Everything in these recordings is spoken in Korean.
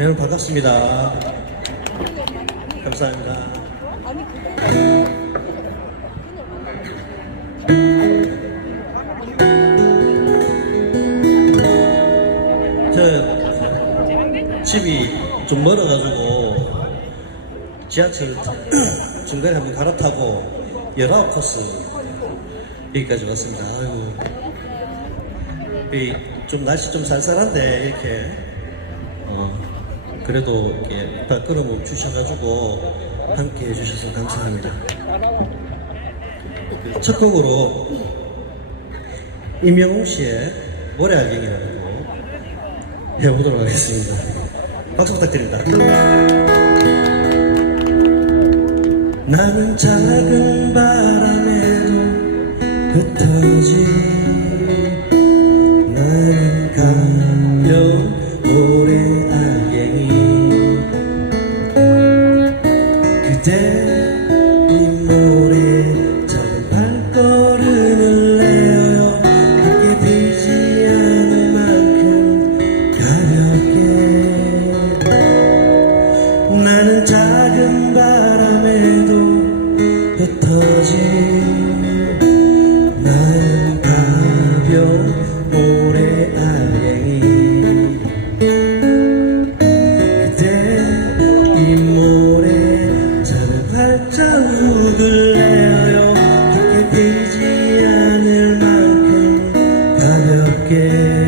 네, 여러분 반갑습니다. 감사합니다. 저 집이 좀 멀어가지고 지하철 중간에 한번 갈아타고 열아홉 코스 여기까지 왔습니다. 아이고. 이좀 날씨 좀 쌀쌀한데 이렇게 어, 그래도 이렇게 발걸음을 주셔가지고 함께 해주셔서 감사합니다. 그첫 곡으로 임영웅 씨의 모래 알갱이라고 해보도록 하겠습니다. 박수 부탁드립니다. 나는 작은 바 가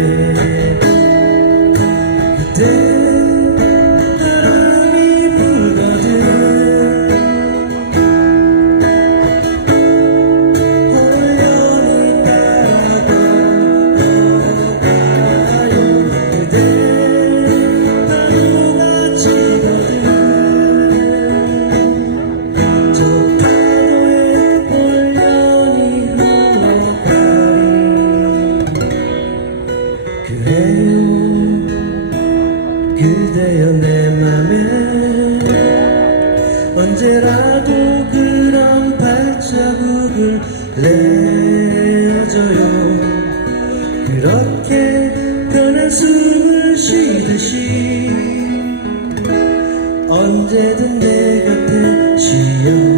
언제든 내 곁에 쉬어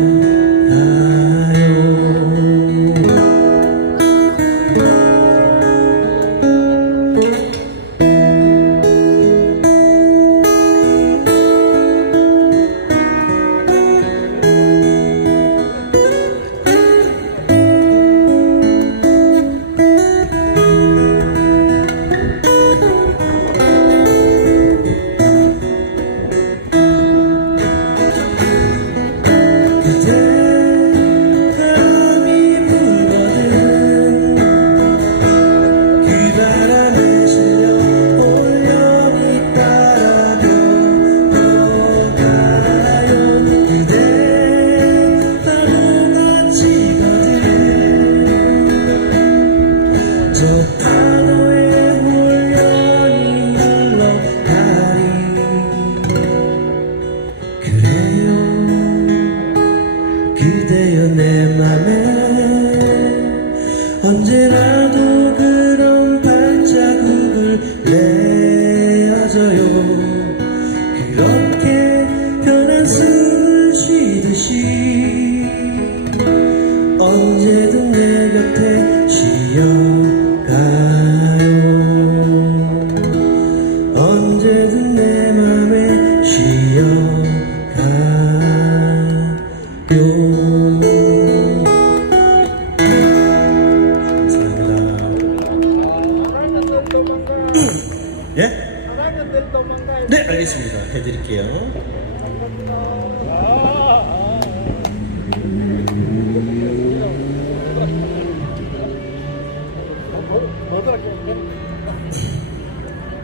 저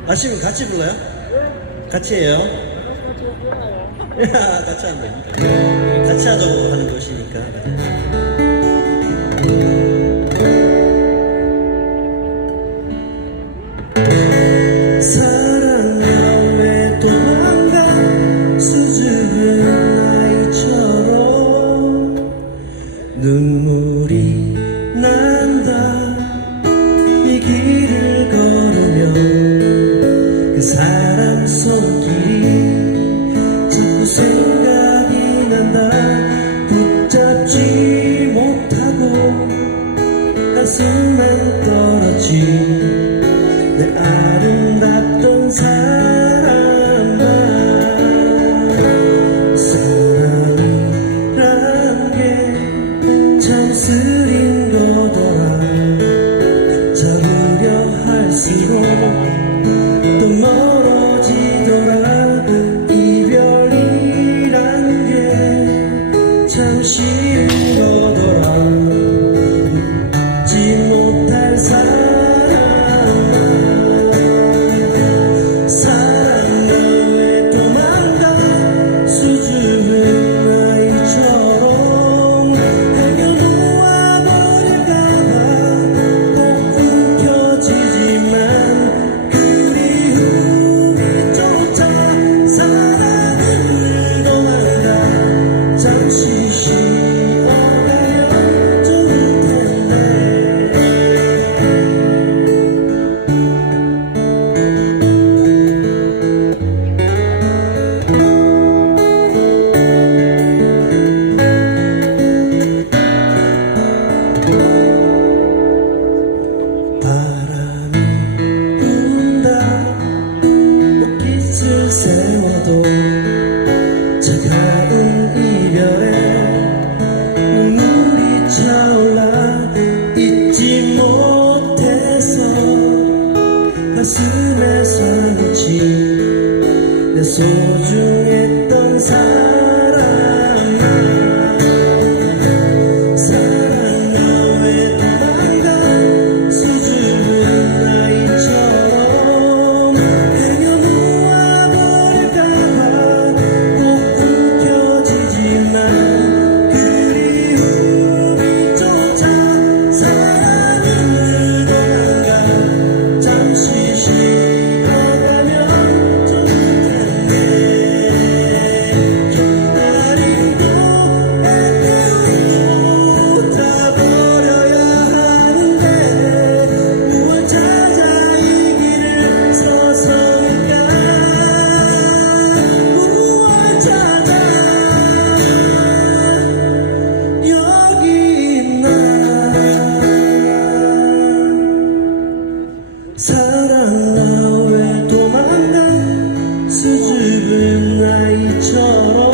아시면 같이 불러요? 같이 해요? 야, 같이 하면 됩니다. 같이 하자고 하는 것이니까. 만 떨어진 내 아름답던 사랑만 사랑이란 게 참 쓰린 거라, 잡으려 수록 또 멀어지더라 이별이란 게 참 쉬운 거 수줍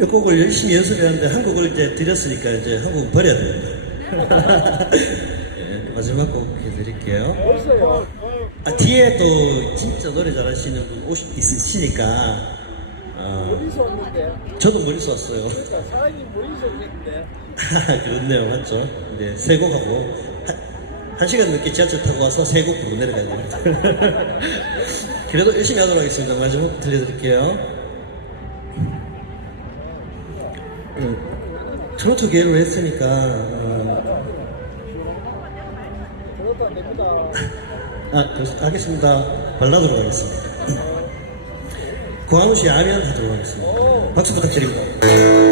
몇 곡을 열심히 연습했는데 한국을 이제 드렸으니까 이제 한국 버려야 됩니다. 예, 마지막 곡 해드릴게요. 아, 뒤에 또 진짜 노래 잘하시는 분 오시, 있으시니까 어? 저도 머리서 왔어요. 사장님 머리서 오셨는데? 그렇네요, 맞죠? 네, 세곡 하고 한, 한 시간 늦게 지하철 타고 와서 세곡 부르고 내려가야 됩니다. 그래도 열심히 하도록 하겠습니다. 마지막 들려드릴게요. 음, 트로트 했으니까 어, 저것도 안 됩니다. 아, 하겠습니다. 발라드로 가겠습니다. 고한우 씨 아면 하도록 하겠습니다. 박수 부탁드립니다.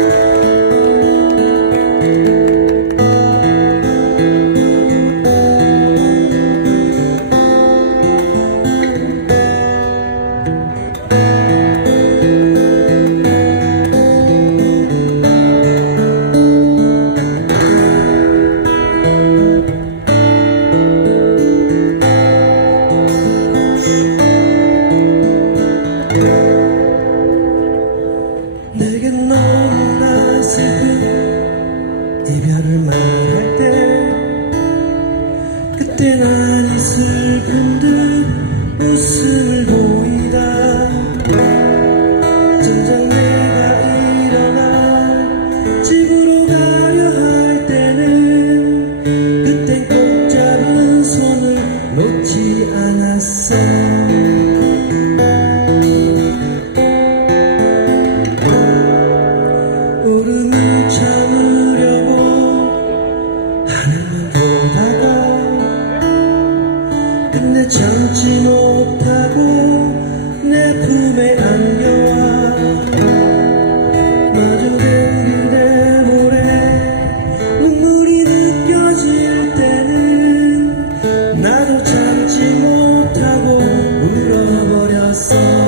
이별을 말할 때 그때 난이 슬픈 듯 웃음 see.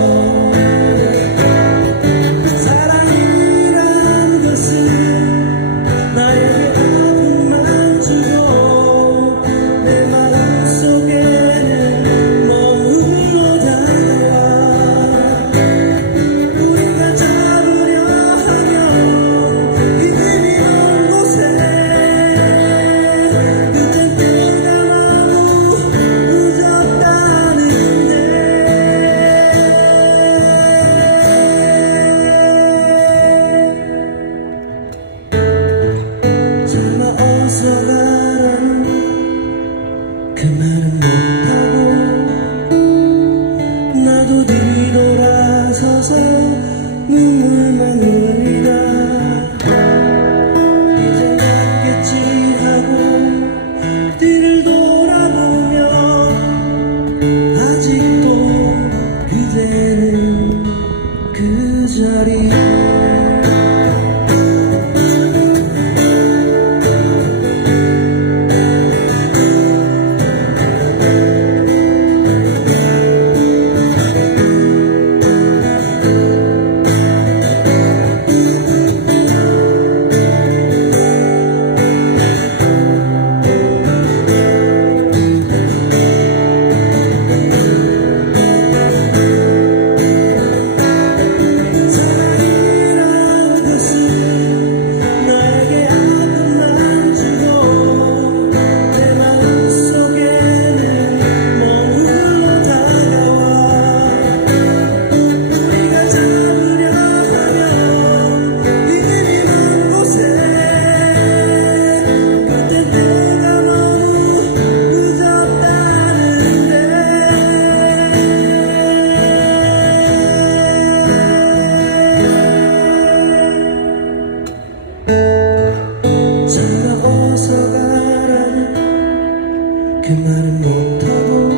그 말은 못하고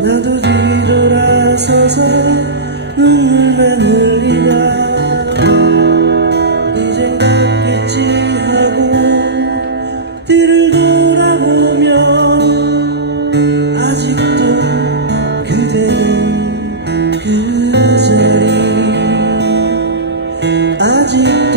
나도 뒤돌아서서 눈물만 흘리다. 이젠 갔겠지 하고 뒤를 돌아보면 아직도 그대는 그 자리. 아직도